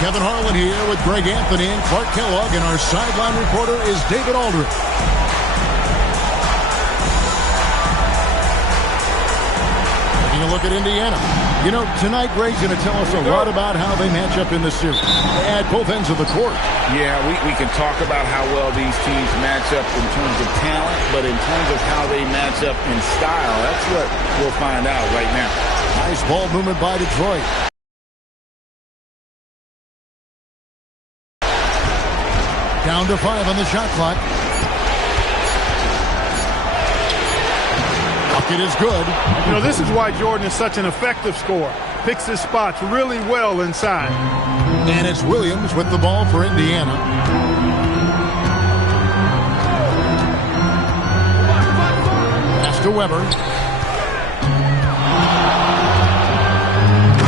Kevin Harlan here with Greg Anthony and Clark Kellogg, and our sideline reporter is David Aldridge. Taking a look at Indiana. You know, tonight Greg's going to tell us a lot about how they match up in the series at both ends of the court. Yeah, we can talk about how well these teams match up in terms of talent, but in terms of how they match up in style, that's what we'll find out right now. Nice ball movement by Detroit. Down to 5 on the shot clock. Bucket is good. You know, this is why Jordan is such an effective scorer. Picks his spots really well inside. And it's Williams with the ball for Indiana. Pass to Weber.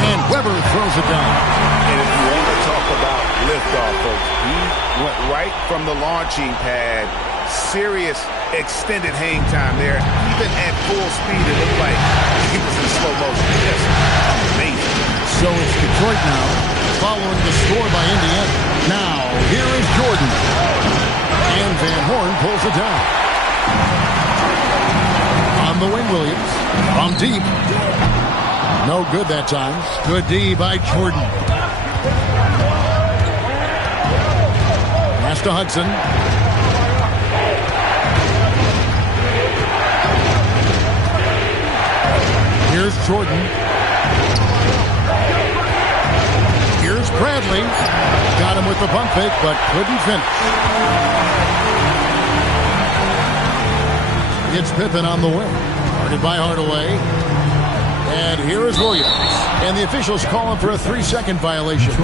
And Weber throws it down. And if you want to talk about liftoff, folks, he went right from the launching pad. Serious extended hang time there. Even at full speed, it looked like he was in slow motion. Just amazing. So it's Detroit now, following the score by Indiana. Now, here is Jordan. And Van Horn pulls it down. On the wing, Williams. From deep. No good that time. Good D by Jordan. Pass to Hudson. Here's Jordan. Here's Bradley. Got him with the pump fake, but couldn't finish. It's Pippen on the wing. Guarded by Hardaway. And here is Williams. And the officials call him for a 3-second violation.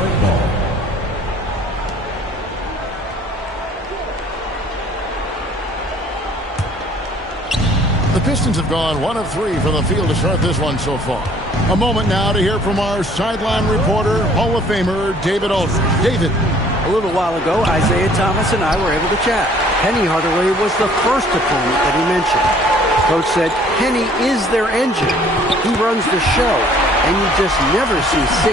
The Pistons have gone 1 of 3 from the field to start this one so far. A moment now to hear from our sideline reporter, Hall of Famer David Aldridge. David. A little while ago, Isaiah Thomas and I were able to chat. Penny Hardaway was the first opponent that he mentioned. Coach said Penny is their engine. He runs the show, and you just never see 6-7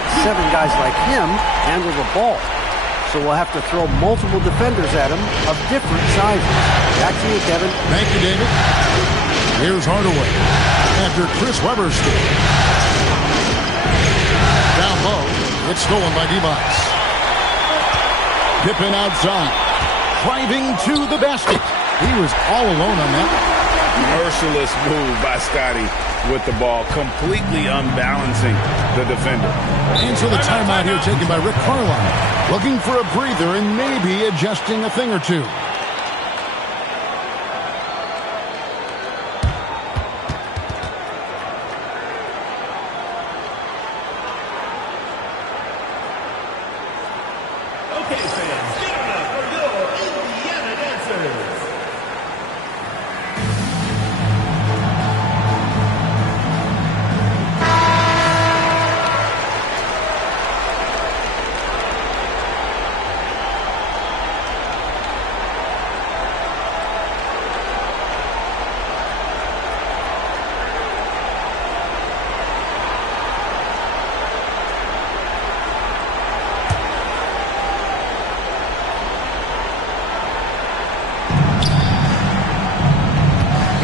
guys like him handle the ball. So we'll have to throw multiple defenders at him of different sizes. Back to you, Kevin. Thank you, David. Here's Hardaway after Chris Webber steal. Down low, it's stolen by D-Box. Pippen outside, driving to the basket. He was all alone on that one. Merciless move by Scotty with the ball, completely unbalancing the defender. And so the timeout here taken by Rick Carlisle, looking for a breather and maybe adjusting a thing or two.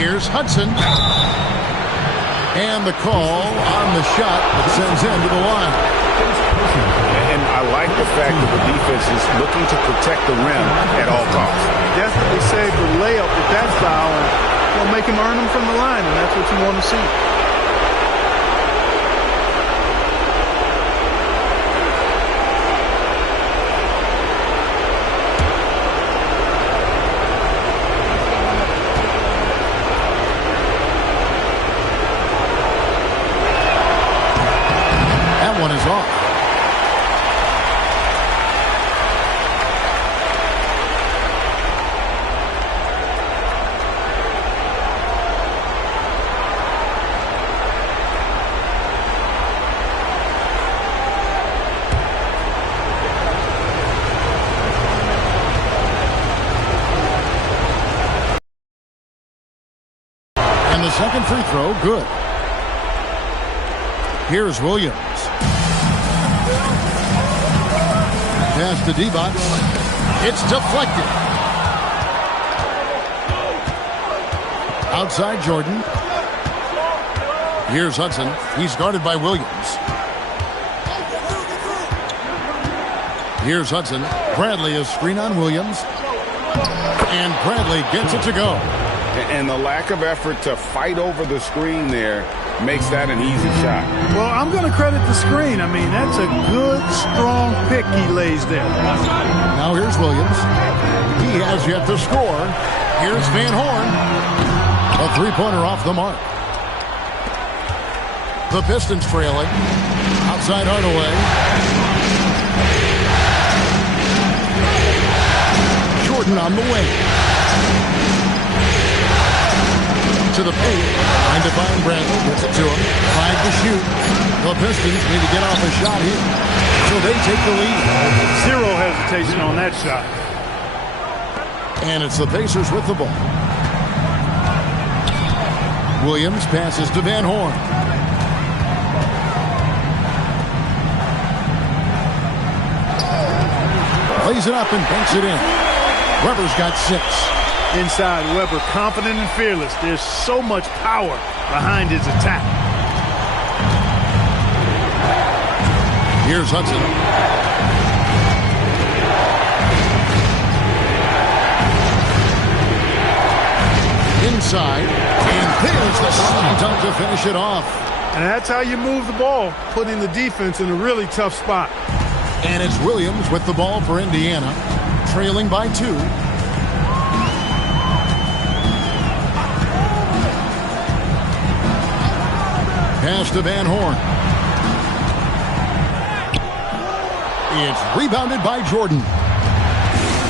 Here's Hudson. And the call on the shot that sends him to the line. And I like the fact that the defense is looking to protect the rim at all costs. Definitely save the layup with that foul and make him earn them from the line, and that's what you want to see. One is off. And the second free throw, good. Here's Williams. pass to D-Box. It's deflected. Outside Jordan. Here's Hudson. He's guarded by Williams. Here's Hudson. Bradley is screen on Williams. And Bradley gets it to go. And the lack of effort to fight over the screen there makes that an easy shot. Well, I'm going to credit the screen. I mean, that's a good, strong pick he lays there. Now here's Williams. He has yet to score. Here's Van Horn. A three-pointer off the mark. The Pistons trailing. Outside Hardaway. Jordan on the wing. To the paint. Trying to find Bradley. Gets it to him. 5 to shoot. The Pistons need to get off a shot here. So they take the lead. Zero hesitation on that shot. And it's the Pacers with the ball. Williams passes to Van Horn. Plays it up and banks it in. Weber's got 6. Inside, Weber confident and fearless. There's so much power behind his attack. Here's Hudson. Inside. And there's the slam dunk to finish it off. And that's how you move the ball, putting the defense in a really tough spot. And it's Williams with the ball for Indiana, trailing by 2. Pass to Van Horn. It's rebounded by Jordan.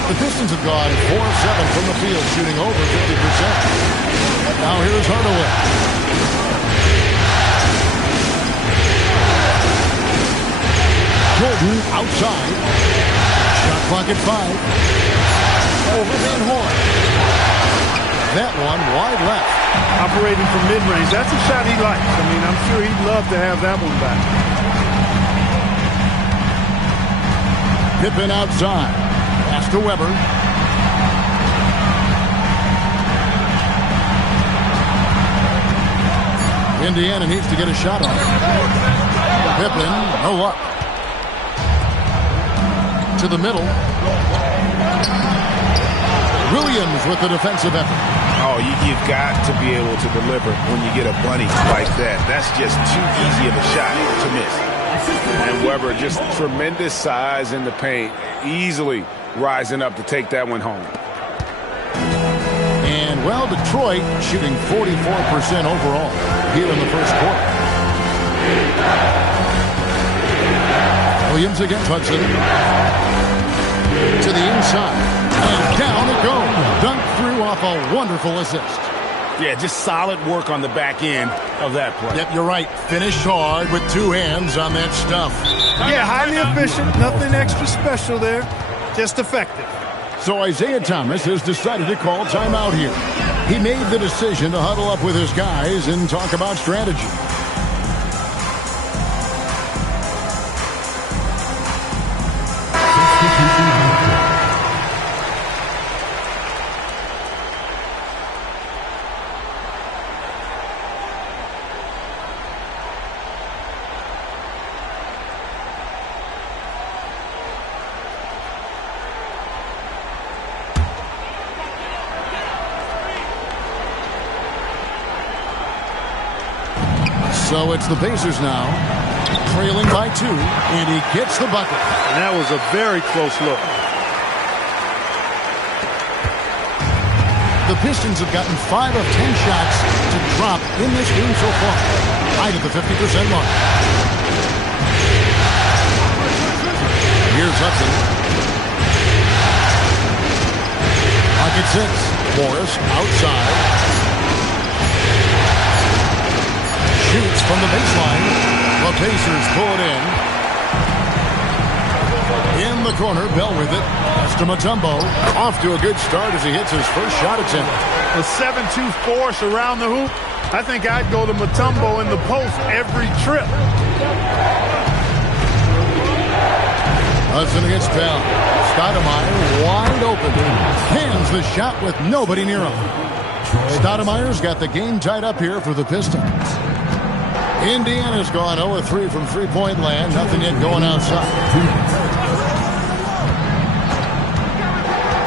The Pistons have gone 4 of 7 from the field, shooting over 50%. Now here's Hardaway. Jordan outside. Shot clock at 5. Over Van Horn. That one wide left. Operating from mid-range. That's a shot he likes. I mean, I'm sure he'd love to have that one back. Pippen outside. Pass to Weber. Indiana needs to get a shot on it. Pippen, no luck. To the middle. Williams with the defensive effort. Oh, you've got to be able to deliver when you get a bunny like that. That's just too easy of a shot to miss. And Weber, just tremendous size in the paint, easily rising up to take that one home. And, well, Detroit shooting 44% overall here in the first quarter. Williams against Hudson. To the inside. And down it goes. Dunked through off a wonderful assist. Yeah, just solid work on the back end of that play. Yep, you're right. Finished hard with 2 hands on that stuff. Yeah, highly efficient. Nothing extra special there. Just effective. So Isaiah Thomas has decided to call timeout here. He made the decision to huddle up with his guys and talk about strategy. So it's the Pacers now, trailing by 2, and he gets the bucket. And that was a very close look. The Pistons have gotten 5 of 10 shots to drop in this game so far, right at the 50% mark. Here's Hudson. Pocket 6. Morris outside. Shoots from the baseline. The Pacers pull it in. In the corner, Bell with it. Pass to Mutombo. Off to a good start as he hits his first shot attempt. A 7-2 force around the hoop. I think I'd go to Mutombo in the post every trip. Hudson against Bell. Stoudemire wide open. Cans the shot with nobody near him. Stoudemire's got the game tied up here for the Pistons. Indiana's gone 0-3 from three-point land. Nothing yet going outside.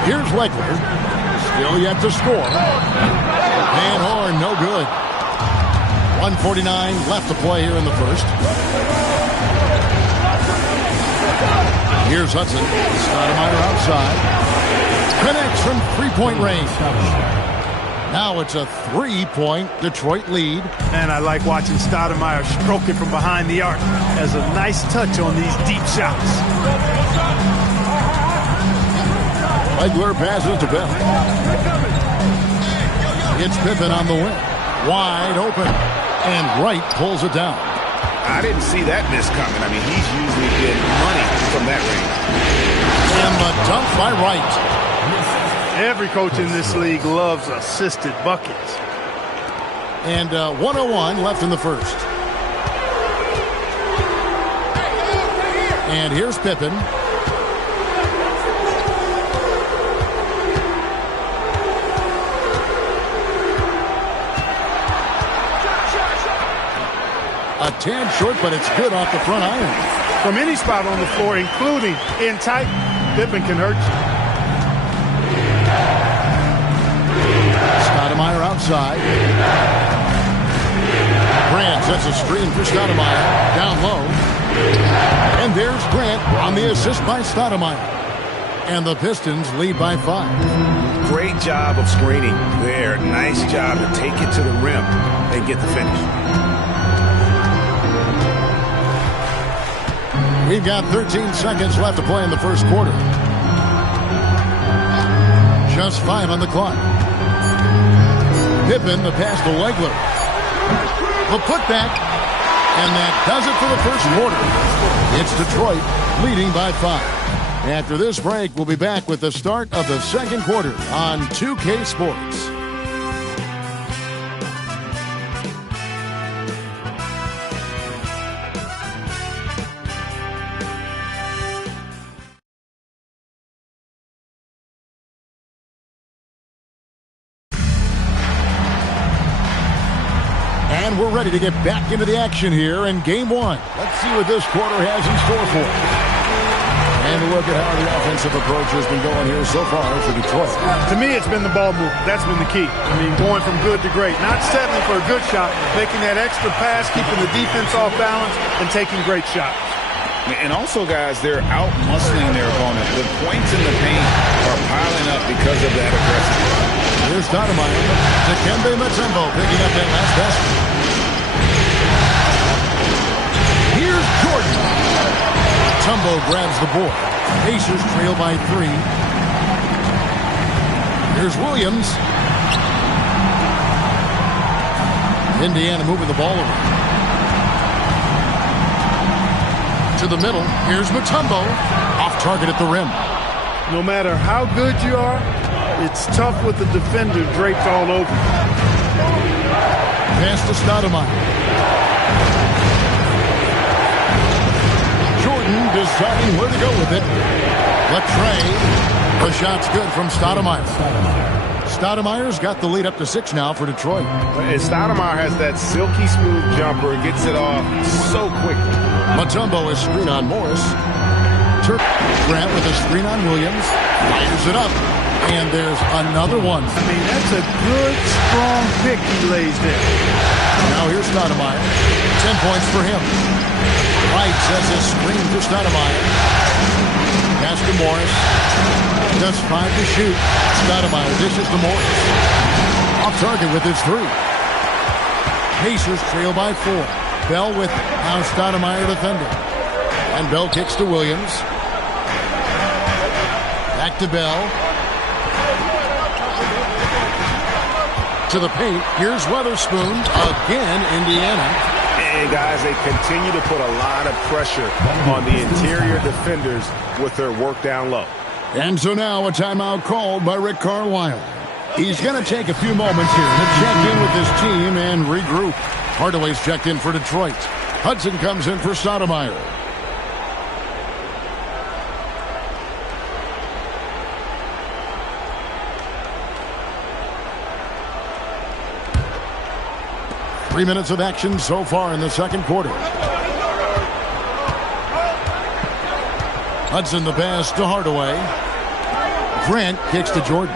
Here's Legler. Still yet to score. Van Horn, no good. 1:49 left to play here in the first. Here's Hudson. Stoudemire outside. Connects from three-point range. Now it's a three-point Detroit lead. And I like watching Stoudemire stroke it from behind the arc. Has a nice touch on these deep shots. Legler passes to Bell. It's Pippen on the wing. Wide open. And Wright pulls it down. I didn't see that miss coming. I mean, he's usually been money from that range. And the dunk by Wright. Every coach in this league loves assisted buckets. And 1:01 left in the first. And here's Pippen. A tad short, but it's good off the front iron. From any spot on the floor, including in tight, Pippen can hurt you. Stoudemire outside. Grant sets a screen for Stoudemire. Down low. And there's Grant on the assist by Stoudemire. And the Pistons lead by 5. Great job of screening there. Nice job to take it to the rim and get the finish. We've got 13 seconds left to play in the first quarter. Just 5 on the clock. Pippen, the pass to Legler. The putback. And that does it for the first quarter. It's Detroit leading by 5. After this break, we'll be back with the start of the second quarter on 2K Sports. And we're ready to get back into the action here in Game 1. Let's see what this quarter has in store for us. And a look at how the offensive approach has been going here so far for Detroit. To me, it's been the ball movement. That's been the key. I mean, going from good to great. Not settling for a good shot, making that extra pass, keeping the defense off balance, and taking great shots. And also, guys, they're out-muscling their opponent. The points in the paint are piling up because of that aggressiveness. Here's Stoudemire. Dikembe Mutombo picking up that last basket. Here's Jordan. Mutombo grabs the board. Pacers trail by 3. Here's Williams. Indiana moving the ball over. To the middle. Here's Mutombo. Off target at the rim. No matter how good you are, it's tough with the defender draped all over. Pass to Stoudemire. Jordan deciding where to go with it. Latrey. The shot's good from Stoudemire. Stoudemire's got the lead up to 6 now for Detroit. And Stoudemire has that silky smooth jumper. Gets it off so quickly. Mutombo is screen on Morris. Grant with a screen on Williams. Fires it up. And there's another one. I mean, that's a good, strong pick he lays there. Now here's Stoudemire. 10 points for him. Wright sets a screen for Stoudemire. Pass to Morris. Just 5 to shoot. Stoudemire dishes to Morris. Off target with his 3. Pacers trail by 4. Bell with now Stoudemire defending. And Bell kicks to Williams. Back to Bell. To the paint. Here's Weatherspoon. Again, Indiana. And guys, they continue to put a lot of pressure on the interior defenders with their work down low. And so now a timeout called by Rick Carlisle. He's going to take a few moments here to check in with his team and regroup. Hardaway's checked in for Detroit. Hudson comes in for Stoudemire. 3 minutes of action so far in the second quarter. Hudson the pass to Hardaway. Grant kicks to Jordan.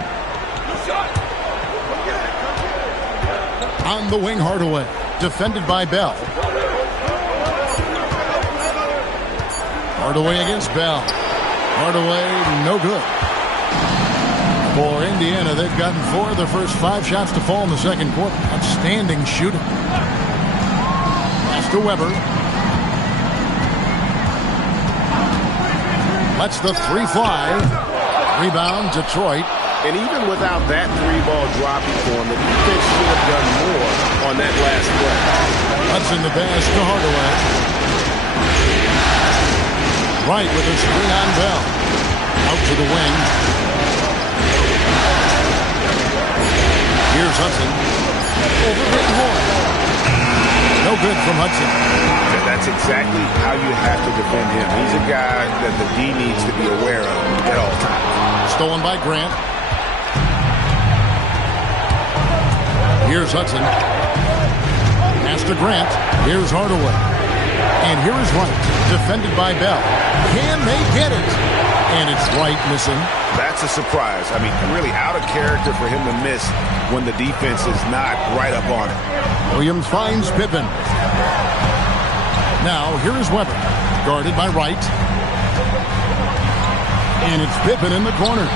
On the wing, Hardaway. Defended by Bell. Hardaway against Bell. Hardaway, no good. For Indiana, they've gotten 4 of their first 5 shots to fall in the second quarter. Outstanding shooting. Pass to Weber. Lets the 3 fly. Rebound, Detroit. And even without that 3-ball dropping for him, the defense should have done more on that last play. Hudson the pass to Hardaway. Right with a screen on Bell. Out to the wing. Here's Hudson. Over Van Horn. No good from Hudson. And that's exactly how you have to defend him. He's a guy that the D needs to be aware of at all times. Stolen by Grant. Here's Hudson. Pass to Grant. Here's Hardaway. And here is Wright. Defended by Bell. Can they get it? And it's Wright missing. That's a surprise. I mean, really out of character for him to miss when the defense is not right up on it. Williams finds Pippen. Now, here is Weber. Guarded by Wright. And it's Pippen in the corner.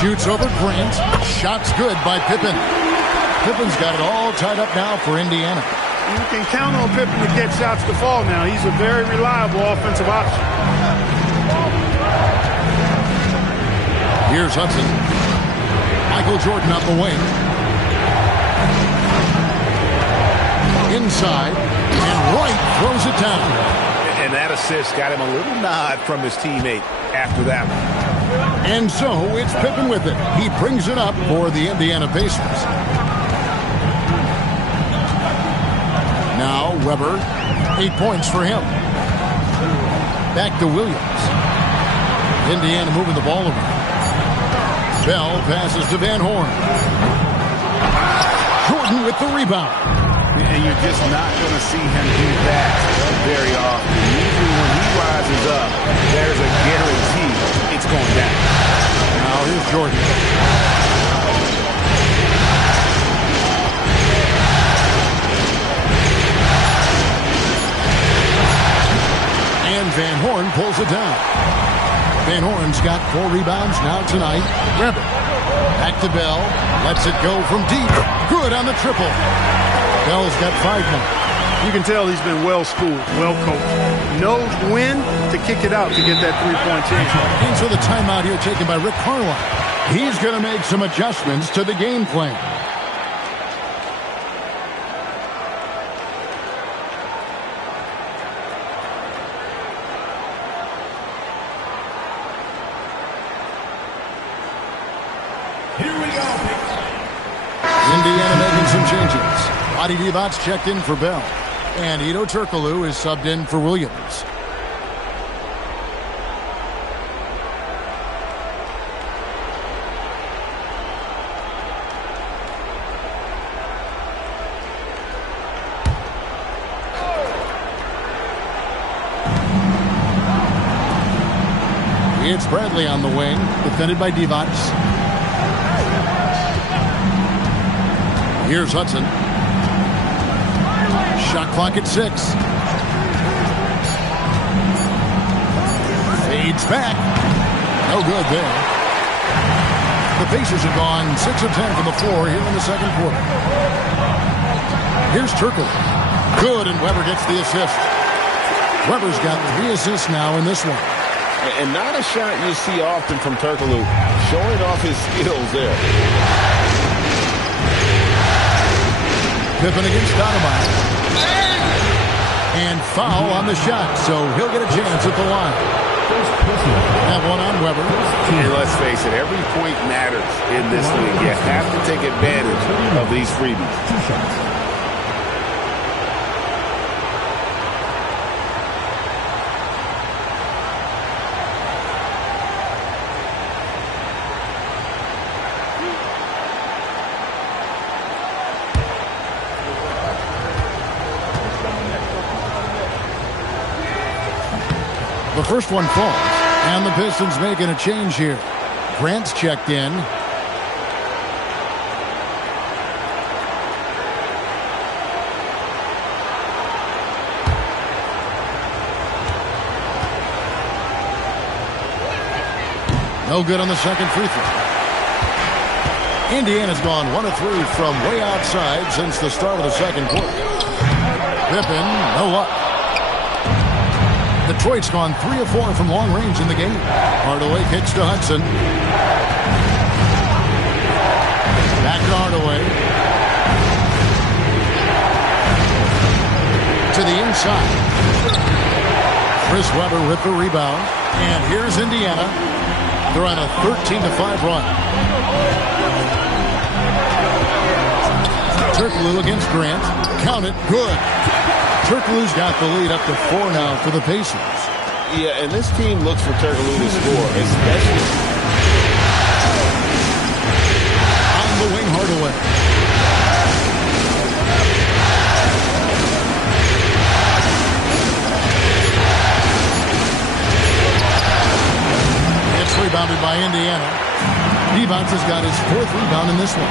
Shoots over Grant. Shot's good by Pippen. Pippen's got it all tied up now for Indiana. You can count on Pippen to get shots to fall now. He's a very reliable offensive option. Here's Hudson. Michael Jordan up the wing. Inside. And Wright throws it down. And that assist got him a little nod from his teammate after that one. And so it's Pippen with it. He brings it up for the Indiana Pacers. Now Weber, 8 points for him. Back to Williams. Indiana moving the ball around. Bell passes to Van Horn. Jordan with the rebound. And you're just not going to see him do that very often. Usually when he rises up, there's a guarantee it's going down. Now here's Jordan. And Van Horn pulls it down. Van Horn's got 4 rebounds now tonight. Weber. Back to Bell. Lets it go from deep. Good on the triple. Bell's got 5 now. You can tell he's been well-schooled, well-coached. Knows when to kick it out to get that 3-point chance. And so the timeout here taken by Rick Carlisle. He's going to make some adjustments to the game plan. Indiana making some changes. Adi Divac checked in for Bell. And Ito Turkoglu is subbed in for Williams. It's Bradley on the wing, defended by Divac. Here's Hudson. Shot clock at 6. Fades back. No good there. The Pacers have gone 6 of 10 from the floor here in the second quarter. Here's Turkoglu. Good, and Weber gets the assist. Weber's got 3 assists now in this one. And not a shot you see often from Turkoglu, showing off his skills there. Pippen against Stoudemire. And foul on the shot, so he'll get a chance at the line. Have one on Weber. And let's face it, every point matters in this league. You have to take advantage of these freebies. The first one falls, and the Pistons making a change here. Grant's checked in. No good on the second free throw. Indiana's gone 1 of 3 from way outside since the start of the second quarter. Pippen, no luck. Detroit's gone 3 of 4 from long range in the game. Hardaway kicks to Hudson. Back to Hardaway. To the inside. Chris Webber with the rebound. And here's Indiana. They're on a 13-5 run. Turkoglu against Grant. Count it. Good. Turkoglu's got the lead up to 4 now for the Pacers. Yeah, and this team looks for Turkoglu to score, especially on the wing. Hardaway. It's rebounded by Indiana. Divac has got his 4th rebound in this one.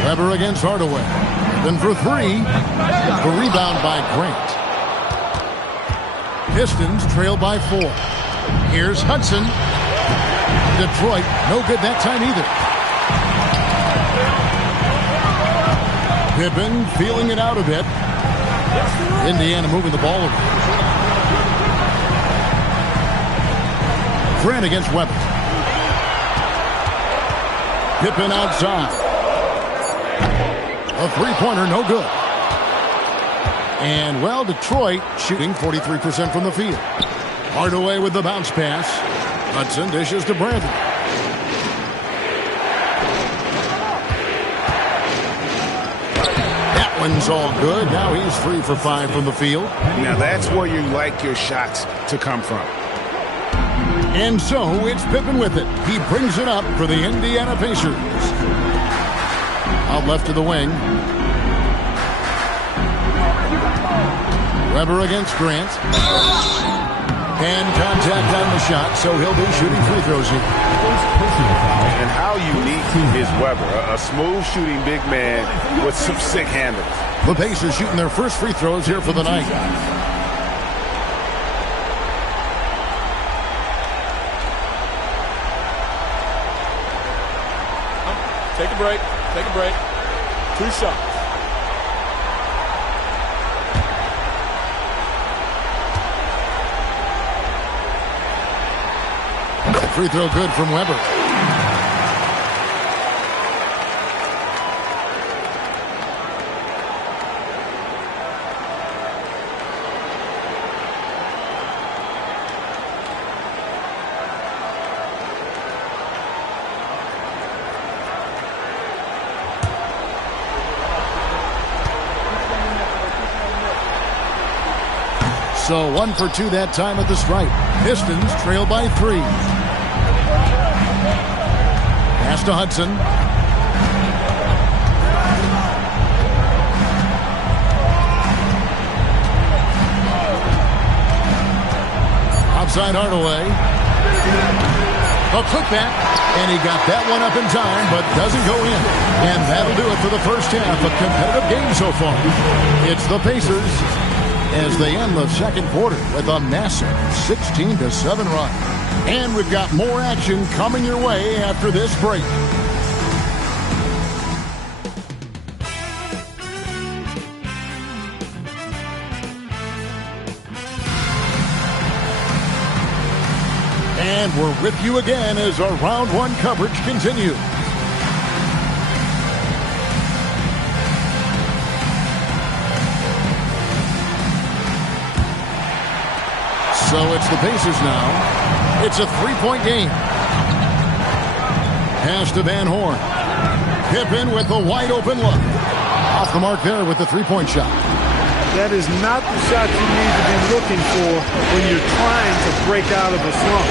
Webber against Hardaway. Then for 3, the rebound by Grant. Pistons trail by 4. Here's Hudson. Detroit, no good that time either. Pippen feeling it out a bit. Indiana moving the ball over. Grant against Webber. Pippen outside. A three-pointer, no good. And, well, Detroit shooting 43% from the field. Hardaway with the bounce pass. Hudson dishes to Bradley. That one's all good. Now he's 3 for 5 from the field. Now that's where you like your shots to come from. And so it's Pippen with it. He brings it up for the Indiana Pacers. Out left to the wing. Webber against Grant. And contact on the shot, so he'll be shooting free throws here. And how unique is Webber? A smooth shooting big man with some sick handles. The Pacers shooting their first free throws here for the night. Take a break. Take a break. 2 shots. Free throw good from Webber. So 1 for 2 that time at the stripe. Pistons trail by 3. Pass to Hudson. Outside Hardaway. A putback. And he got that one up in time, but doesn't go in. And that'll do it for the first half. A competitive game so far. It's the Pacers as they end the second quarter with a massive 16-7 run. And we've got more action coming your way after this break. And we're with you again as our round 1 coverage continues. So it's the Pacers now. It's a 3-point game. Pass to Van Horn. Pippen with the wide open look. Off the mark there with the 3-point shot. That is not the shot you need to be looking for when you're trying to break out of a slump.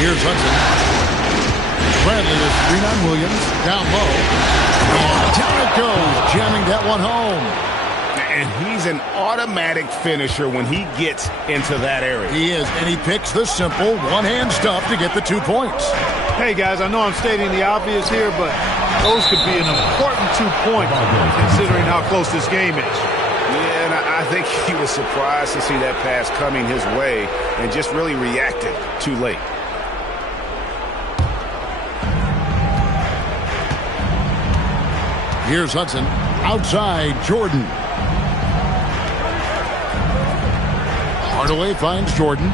Here's Hudson. Bradley to screen on Williams. Down low. And down it goes. Jamming that one one home. And he's an automatic finisher when he gets into that area. He is, and he picks the simple one-hand stuff to get the 2 points. Hey, guys, I know I'm stating the obvious here, but those could be an important 2 points considering how close this game is. Yeah, and I think he was surprised to see that pass coming his way and just really reacted too late. Here's Hudson. Outside, Jordan. Hardaway finds Jordan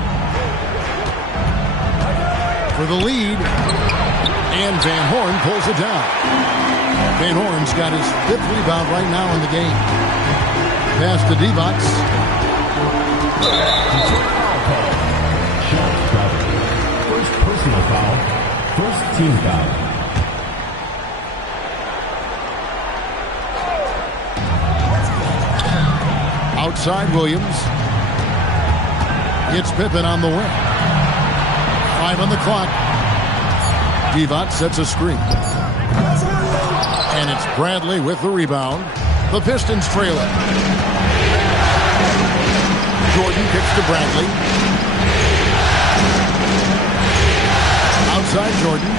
for the lead. And Van Horn pulls it down. Van Horn's got his 5th rebound right now in the game. Pass to Divac. First personal foul. First team foul. Outside Williams. It's Pippen on the wing. 5 on the clock. Divac sets a screen. And it's Bradley with the rebound. The Pistons trail it. Jordan kicks to Bradley. Outside Jordan.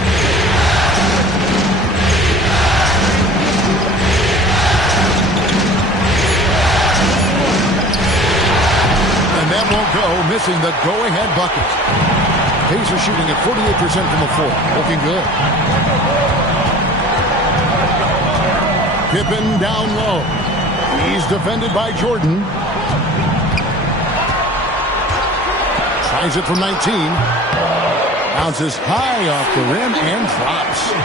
And that won't go, missing the go-ahead bucket. Pacers shooting at 48% from the floor. Looking good. Pippen down low. He's defended by Jordan. Tries it from 19. Bounces high off the rim and drops.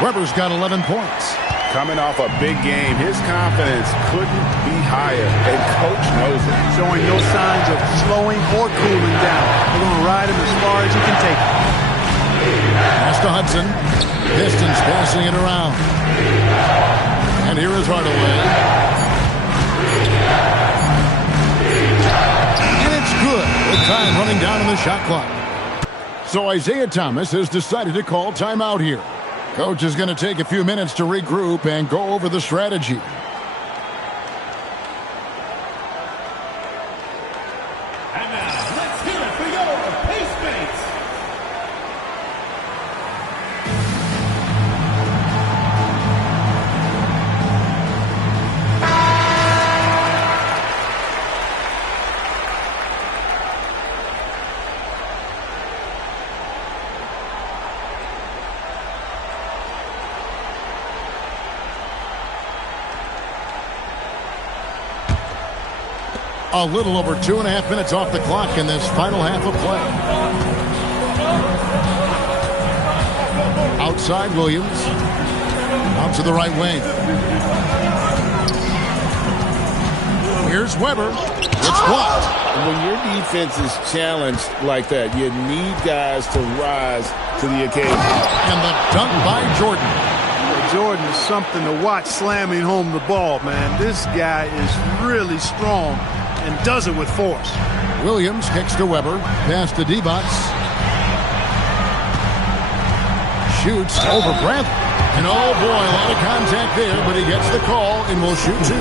Weber's got 11 points. Coming off a big game, his confidence couldn't be higher, and Coach knows it. Showing no signs of slowing or cooling down. They're going to ride him as far as he can take him. Pass to Hudson. Pistons passing it around. And here is Hardaway. And it's good. The time running down on the shot clock. So Isaiah Thomas has decided to call timeout here. Coach is going to take a few minutes to regroup and go over the strategy. And now, let's hear it for your Pace Mates. A little over 2.5 minutes off the clock in this final half of play. Outside Williams. Out to the right wing. Here's Weber. It's blocked. When your defense is challenged like that, you need guys to rise to the occasion. And the dunk by Jordan. Jordan is something to watch slamming home the ball, man. This guy is really strong and does it with force. Williams kicks to Weber. Pass to Divac. Shoots over Bradley. And oh boy, a lot of contact there, but he gets the call and will shoot 2.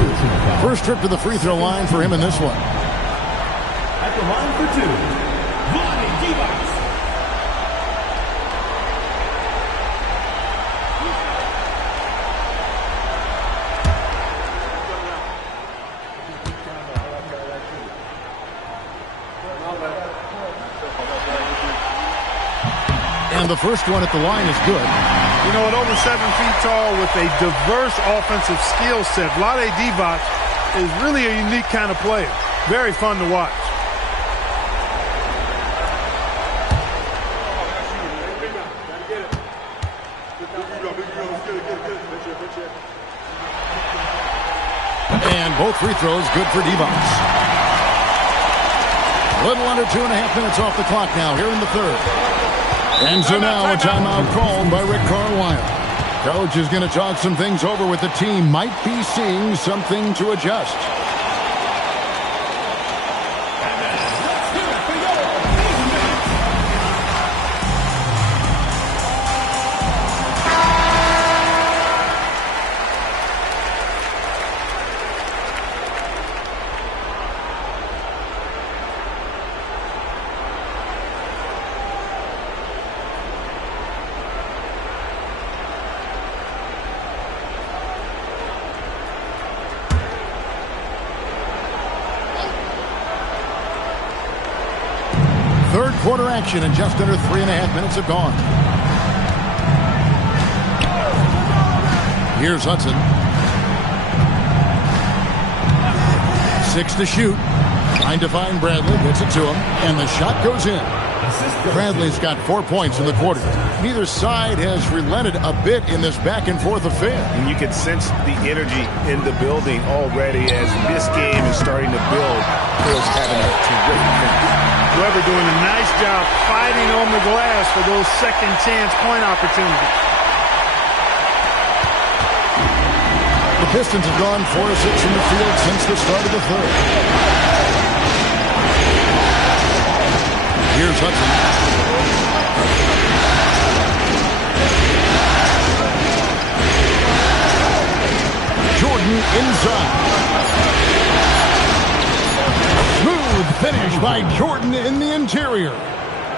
First trip to the free throw line for him in this one. At the line for 2, Vlade Divac. And the first one at the line is good. You know, at over 7 feet tall with a diverse offensive skill set, Vlade Divac is really a unique kind of player. Very fun to watch. And both free throws good for Divac. A little under 2.5 minutes off the clock now here in the third. And so now a timeout called by Rick Carlisle. Coach is going to talk some things over with the team. Might be seeing something to adjust. quarter action, and just under 3.5 minutes have gone. Here's Hudson. 6 to shoot. Trying to find Bradley. Gets it to him. And the shot goes in. Bradley's got 4 points in the quarter. Neither side has relented a bit in this back-and-forth affair. And you can sense the energy in the building already as this game is starting to build towards having a terrific finish. Webber doing a nice job fighting on the glass for those second-chance point opportunities. The Pistons have gone 4 of 6 from the field since the start of the third. Here's Hudson. Jordan inside. Smooth finish by Jordan in the interior.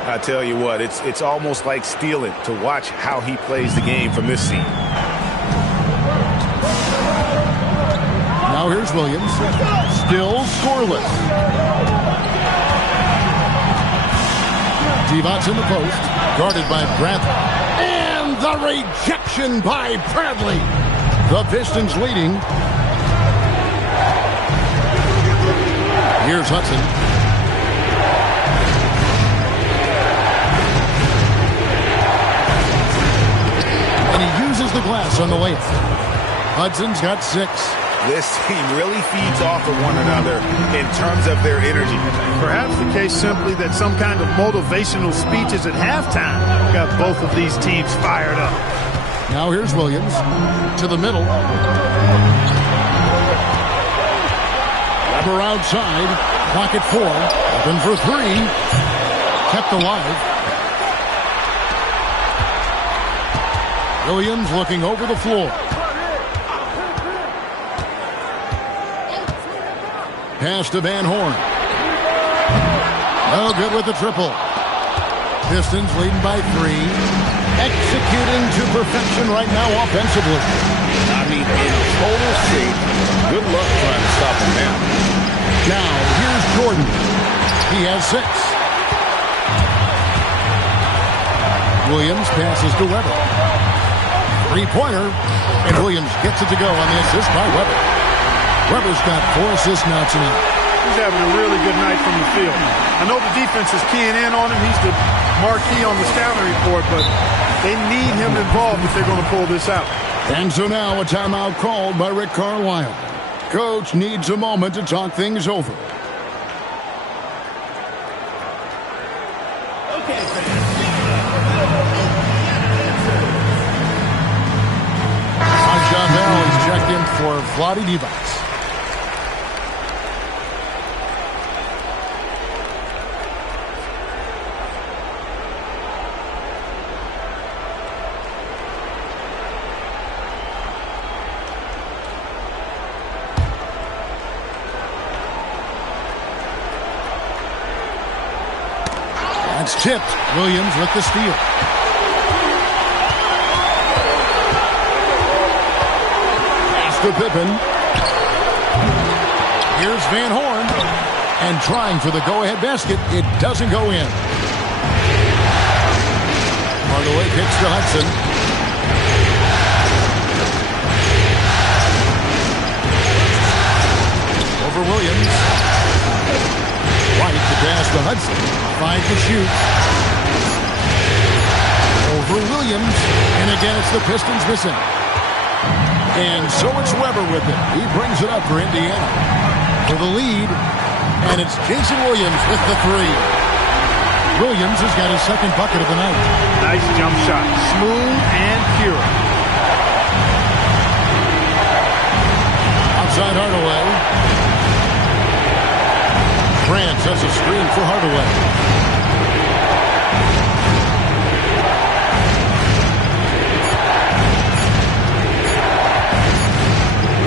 I tell you what, it's almost like stealing to watch how he plays the game from this seat. Now here's Williams. Still scoreless. Divac in the post, guarded by Bradley. And the rejection by Bradley. The Pistons leading. Here's Hudson. And he uses the glass on the layup. Hudson's got 6. This team really feeds off of one another in terms of their energy. Perhaps the case simply that some kind of motivational speeches at halftime got both of these teams fired up. Now here's Williams to the middle. Webber outside. Clock at 4. Open for 3. Kept alive. Williams looking over the floor. Pass to Van Horn. No good with the triple. Pistons leading by 3. Executing to perfection right now offensively. I mean, in total shape. Good luck trying to stop him now. Now, here's Jordan. He has 6. Williams passes to Webber. 3-pointer. And Williams gets it to go on the assist by Webber. Webber's got 4 assists now tonight. He's having a really good night from the field. I know the defense is keying in on him. He's the marquee on the scouting report, but they need him involved if they're going to pull this out. And so now a timeout called by Rick Carlisle. Coach needs a moment to talk things over. Arjan Bell is checked in for Vlade Divac. That's tipped. Williams with the steal. Pass to Pippen. Here's Van Horn. And trying for the go-ahead basket. It doesn't go in. Hardaway kicks to Hudson. Over Williams. White to pass to Hudson. 5 to shoot. Over Williams. And again, it's the Pistons missing. And so it's Webber with it. He brings it up for Indiana. For the lead. And it's Jason Williams with the 3. Williams has got his second bucket of the night. Nice jump shot. Smooth and pure. Outside Hardaway. Grant sets a screen for Hardaway.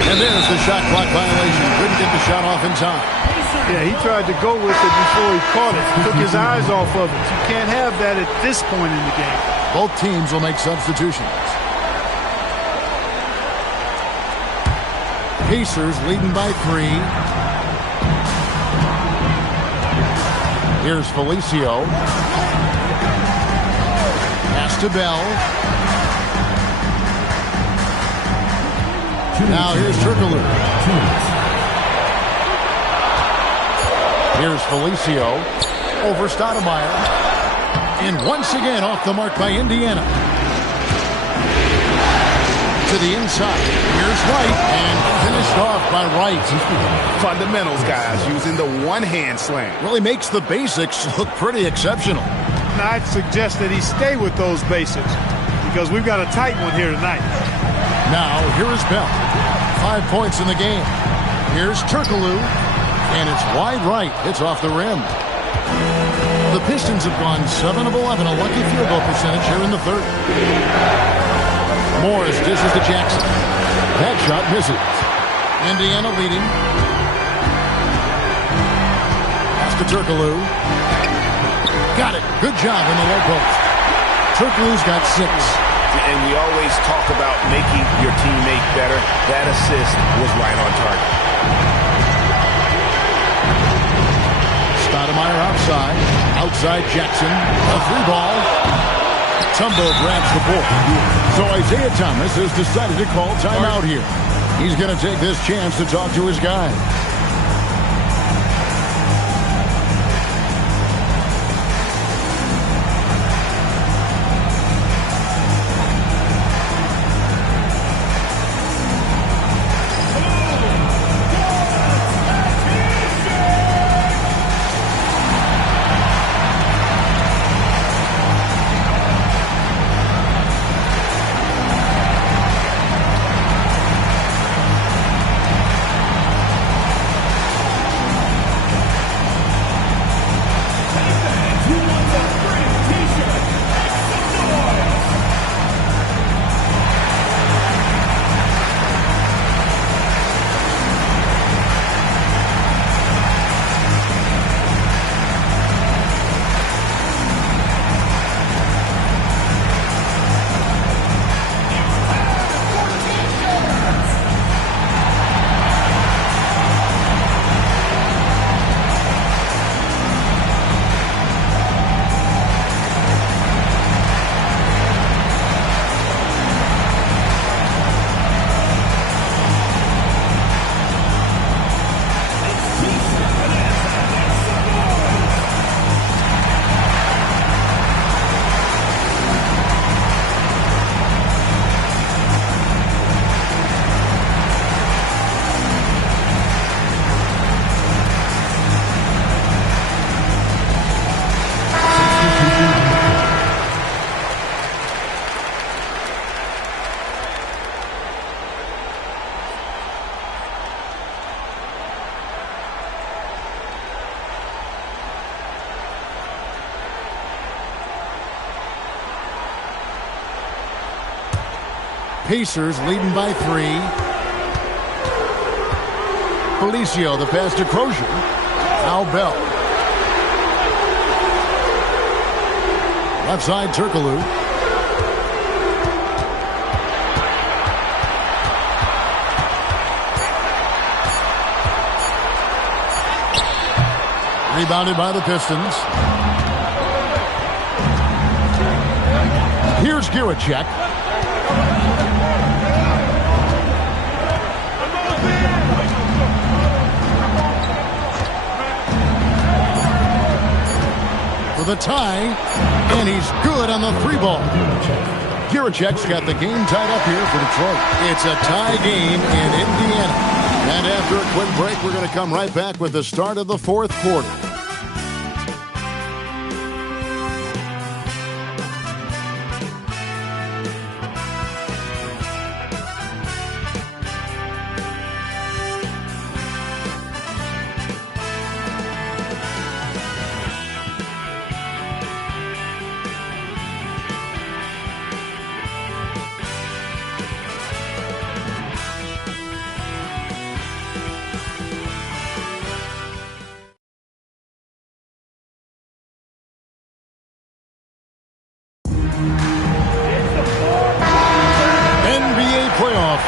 And there's the shot clock violation. Couldn't get the shot off in time. Yeah, he tried to go with it before he caught it. Took his eyes off of it. You can't have that at this point in the game. Both teams will make substitutions. Pacers leading by 3. Here's Felicio. Pass to Bell. Now here's Turkoglu. Here's Felicio. Over Stoudemire. And once again off the mark by Indiana. To the inside. Here's Wright. And finished off by Wright. Fundamentals, guys, using the one-hand slam. Really makes the basics look pretty exceptional. Now, I'd suggest that he stay with those basics because we've got a tight one here tonight. Now, here is Bell. 5 points in the game. Here's Turkoglu. And it's wide right. It's off the rim. The Pistons have gone 7 of 11, a lucky field goal percentage here in the third. Morris dishes to Jackson. That shot misses. Indiana leading. Pass to Turkoglu. Got it. Good job in the low post. Turkoglu's got 6. And we always talk about making your teammate better. That assist was right on target. Stoudemire outside. Outside Jackson. A 3-ball. Tumbo grabs the ball. So Isaiah Thomas has decided to call timeout here. He's going to take this chance to talk to his guy. Pacers leading by 3. Felicio, the pass to Crozier. Now Bell. Left side, Turkoglu. Rebounded by the Pistons. Here's Giracek. For the tie, and he's good on the 3-ball. Giracek's got the game tied up here for Detroit. It's a tie game in Indiana. And after a quick break, we're going to come right back with the start of the 4th quarter.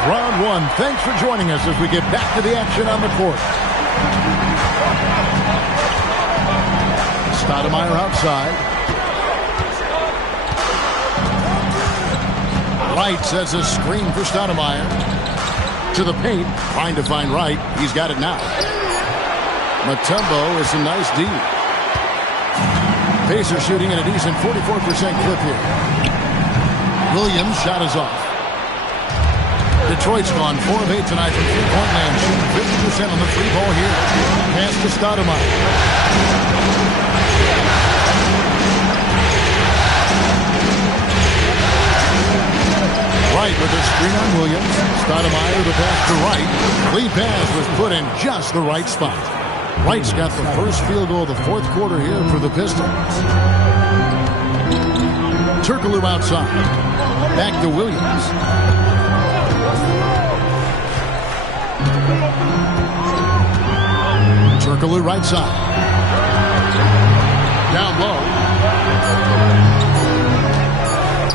Round 1. Thanks for joining us as we get back to the action on the court. Stoudemire outside. Wright sets a screen for Stoudemire. To the paint, trying to find Wright. He's got it now. Mutombo is a nice D. Pacers shooting at a decent 44% clip here. Williams' shot is off. Detroit's gone 4 of 8 tonight from three-point land, shooting 50% on the free ball here. Pass to Stoudemire. Wright with a screen on Williams. Stoudemire the pass to Wright. Lead pass was put in just the right spot. Wright's got the first field goal of the fourth quarter here for the Pistons. Turkoglu outside. Back to Williams. Turkoglu right side. Down low.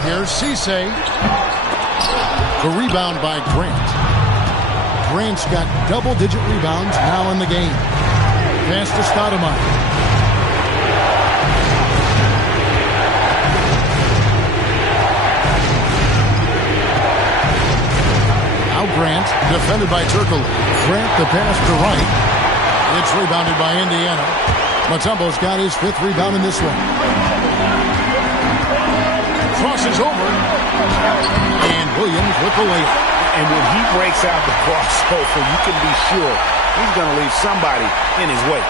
Here's Cisse. The rebound by Grant. Grant's got double-digit rebounds now in the game. Pass to Stoudemire. Now Grant, defended by Turkoglu. Grant the pass to Wright. It's rebounded by Indiana. Mutombo's got his 5th rebound in this one. Crosses over. And Williams with the layup. And when he breaks out the crossover, you can be sure he's going to leave somebody in his way.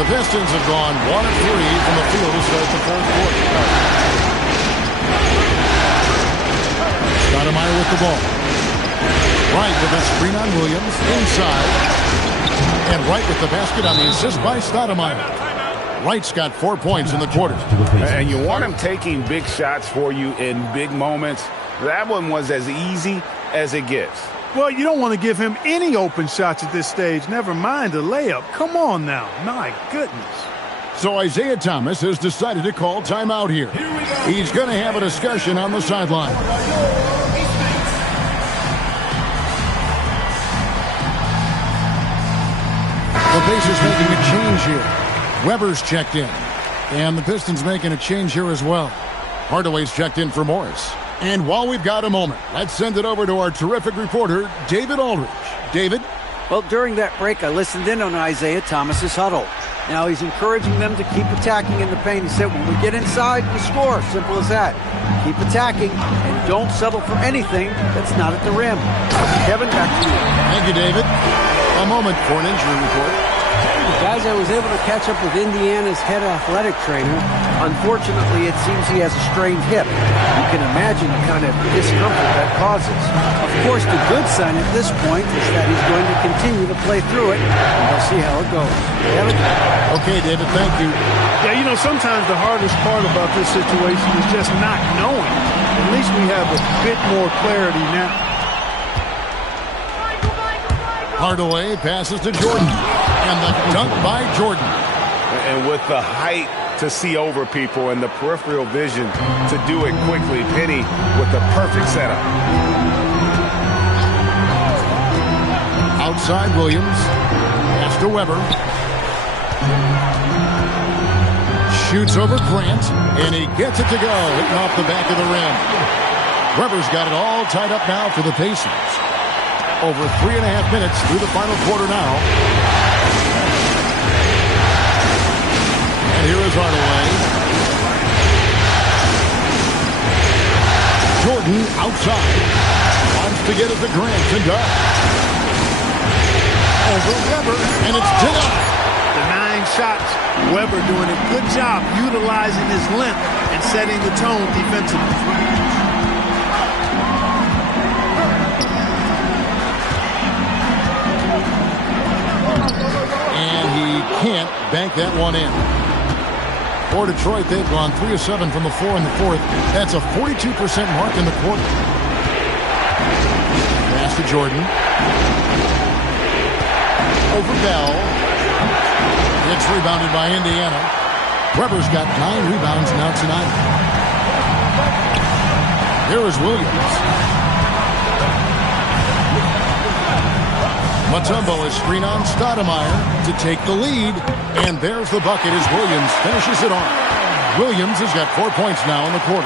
The Pistons have gone 1 of 3 from the field to start the fourth quarter. Stoudemire with the ball. Wright with a screen on Williams. Inside. And Wright with the basket on the assist by Stoudemire. Wright's got 4 points in the quarter. And you want him taking big shots for you in big moments. That one was as easy as it gets. Well, you don't want to give him any open shots at this stage. Never mind a layup. Come on now. My goodness. So Isaiah Thomas has decided to call timeout here. He's going to have a discussion on the sideline. The Pacers making a change here. Weber's checked in. And the Pistons making a change here as well. Hardaway's checked in for Morris. And while we've got a moment, let's send it over to our terrific reporter, David Aldridge. David? Well, during that break, I listened in on Isaiah Thomas's huddle. Now he's encouraging them to keep attacking in the paint. He said, when we get inside, we score. Simple as that. Keep attacking and don't settle for anything that's not at the rim. Kevin, back to you. Thank you, David. A moment for an injury report. Guys, I was able to catch up with Indiana's head athletic trainer. Unfortunately, it seems he has a strained hip. You can imagine the kind of discomfort that causes. Of course, the good sign at this point is that he's going to continue to play through it, and we'll see how it goes. Kevin? Okay, David, thank you. Yeah, you know, sometimes the hardest part about this situation is just not knowing. At least we have a bit more clarity now. Hardaway passes to Jordan. And the dunk by Jordan. And with the height to see over people and the peripheral vision to do it quickly, Penny with the perfect setup. Outside Williams. Pass to Weber. Shoots over Grant. And he gets it to go. Hitting off the back of the rim. Weber's got it all tied up now for the Pacers. Over 3.5 minutes through the final quarter now. Here is Hardaway. Jordan outside. Wants to get it to Grant and does. Over Weber, and it's denied. Denying shots. Weber doing a good job utilizing his length and setting the tone defensively. And he can't bank that one in. For Detroit, they've gone 3 of 7 from the floor in the fourth. That's a 42% mark in the quarter. Pass to Jordan. Over Bell. It's rebounded by Indiana. Weber's got 9 rebounds now tonight. Here is Williams. Mutombo is screen on Stoudemire to take the lead. And there's the bucket as Williams finishes it off. Williams has got 4 points now in the quarter.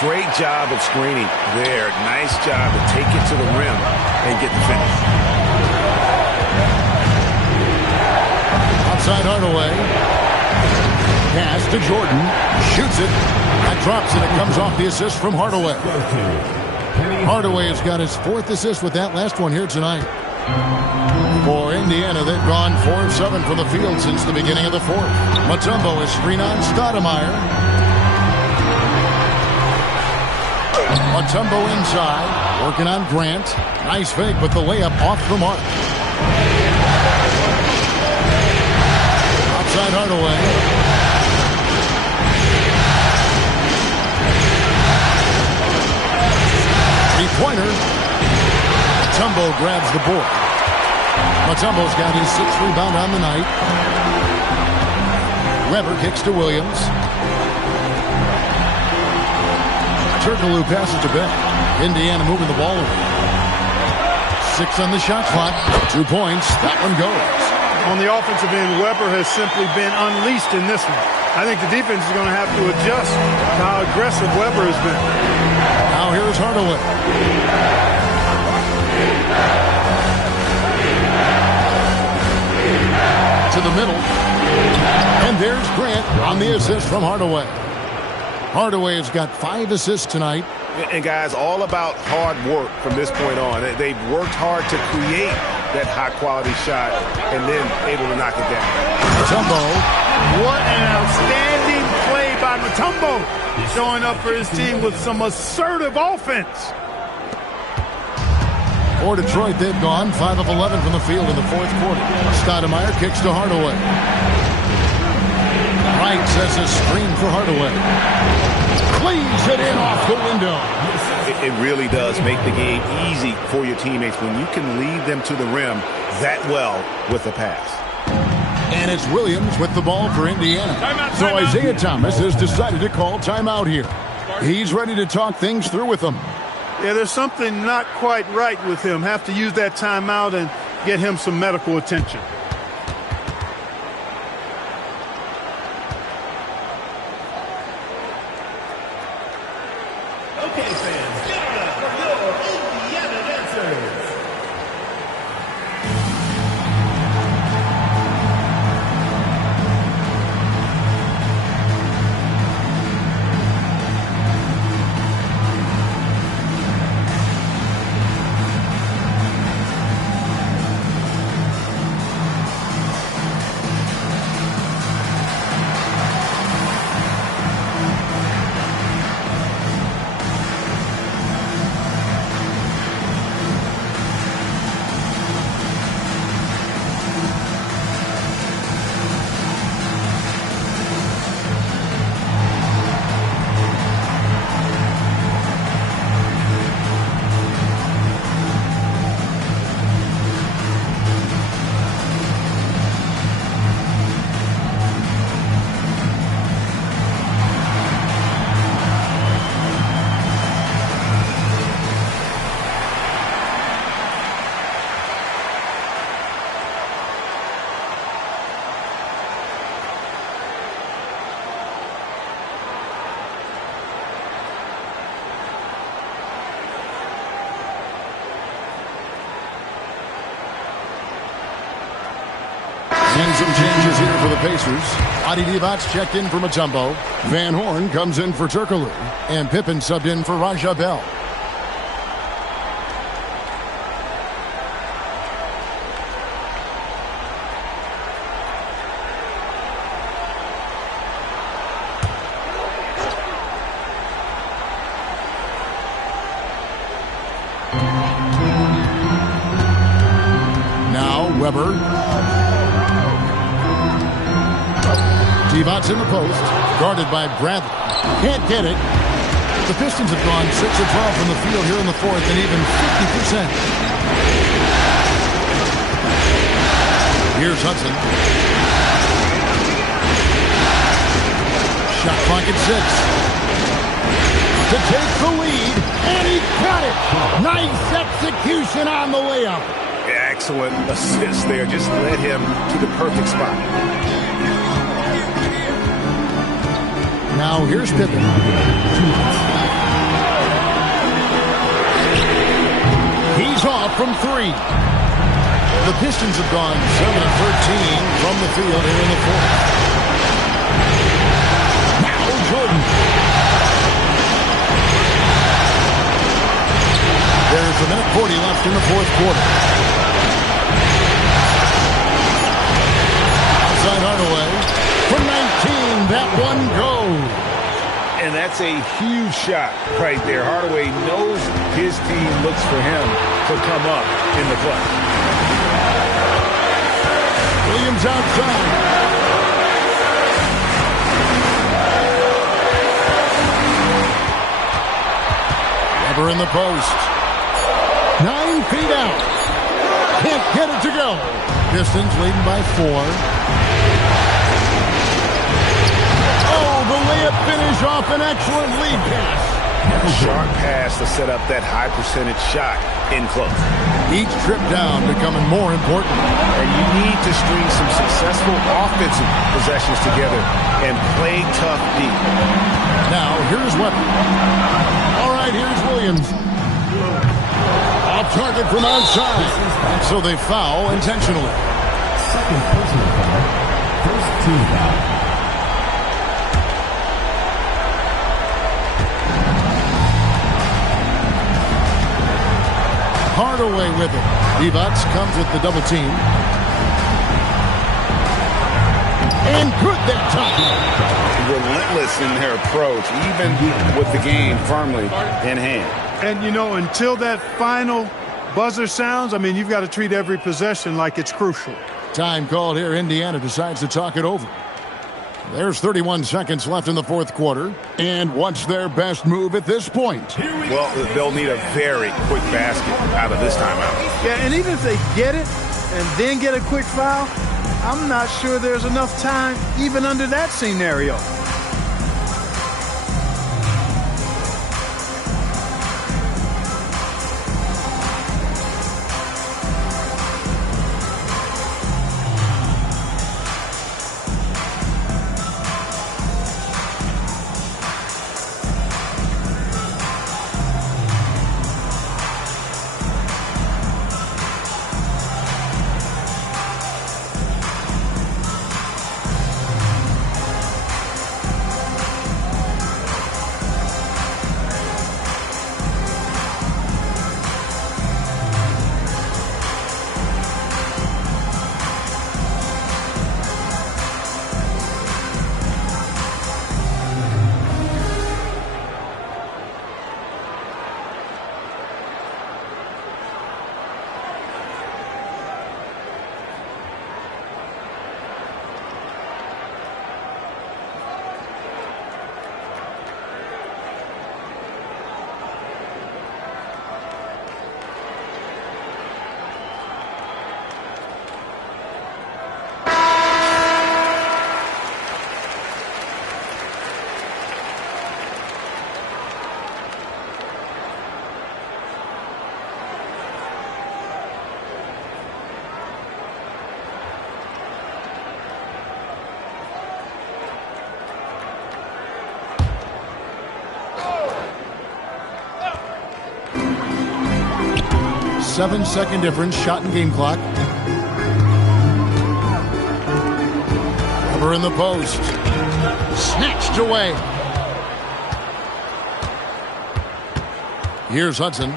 Great job of screening there. Nice job to take it to the rim and get the finish. Outside Hardaway. Pass to Jordan. Shoots it. That drops and it comes off the assist from Hardaway. Hardaway has got his 4th assist with that last one here tonight. For Indiana, they've gone 4 of 7 from the field since the beginning of the 4th. Mutombo is screen on Stoudemire. Mutombo inside, working on Grant. Nice fake, but the layup off the mark. Outside Hardaway. Three-pointer. Mutombo grabs the board. Mutombo's got his 6th rebound on the night. Weber kicks to Williams. Turkoglu passes to Beck. Indiana moving the ball over. 6 on the shot clock. 2 points. That one goes. On the offensive end, Weber has simply been unleashed in this one. I think the defense is going to have to adjust to how aggressive Weber has been. Now here's Hardaway. To the middle. And there's Grant on the assist from Hardaway. Hardaway has got 5 assists tonight. And guys, all about hard work from this point on. They've worked hard to create that high-quality shot and then able to knock it down. Mutombo. What an outstanding play by Mutombo. Showing up for his team with some assertive offense. For Detroit, they've gone 5 of 11 from the field in the 4th quarter. Stoudemire kicks to Hardaway. Wright sets a screen for Hardaway. Cleans it in off the window. It really does make the game easy for your teammates when you can lead them to the rim that well with a pass. And it's Williams with the ball for Indiana. So Isaiah Thomas has decided to call timeout here. He's ready to talk things through with them. Yeah, there's something not quite right with him. Have to use that timeout and get him some medical attention. Okay, fans, give it up for your Indiana dancers. And some changes here for the Pacers. Adi Divac checked in for Mutombo. Van Horn comes in for Turkoglu. And Pippen subbed in for Raja Bell. Now Weber. Divac in the post, guarded by Bradley. Can't get it. The Pistons have gone 6 of 12 from the field here in the 4th and even 50%. Here's Hudson. Shot clock at 6. To take the lead, and he got it. Nice execution on the layup. Excellent assist there. Just led him to the perfect spot. Now here's Pippen. He's off from three. The Pistons have gone 7 of 13 from the field here in the fourth. Now Jordan. There's a minute 40 left in the fourth quarter. Outside Hardaway. From 19, that one goes. And that's a huge shot right there. Hardaway knows his team looks for him to come up in the clutch. Williams outside. Weber in the post. 9 feet out. Can't get it to go. Pistons leading by 4. Oh, the layup finish off an excellent lead pass. A sharp pass to set up that high percentage shot in close. Each trip down becoming more important. And you need to string some successful offensive possessions together and play tough deep. Now, here's Weber. All right, here's Williams. Off target from outside. And so they foul intentionally. Second personal foul. First team foul. Hardaway with it. Divac comes with the double team. And good that time. Relentless in their approach, even with the game firmly in hand. And, you know, until that final buzzer sounds, I mean, you've got to treat every possession like it's crucial. Time called here. Indiana decides to talk it over. There's 31 seconds left in the fourth quarter. And what's their best move at this point? Well, they'll need a very quick basket out of this timeout. Yeah, and even if they get it and then get a quick foul, I'm not sure there's enough time even under that scenario. Seven-second difference, shot and game clock. Weber in the post. Snatched away. Here's Hudson.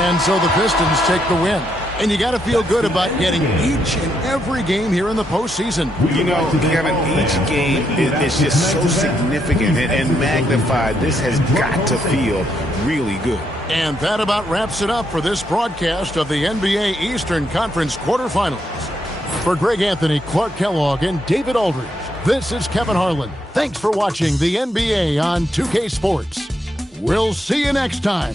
And so the Pistons take the win. And you got to feel good about getting each and every game here in the postseason. You know, Kevin, each game is just so significant and magnified. This has got to feel really good. And that about wraps it up for this broadcast of the NBA Eastern Conference quarterfinals. For Greg Anthony, Clark Kellogg, and David Aldridge, this is Kevin Harlan. Thanks for watching the NBA on 2K Sports. We'll see you next time.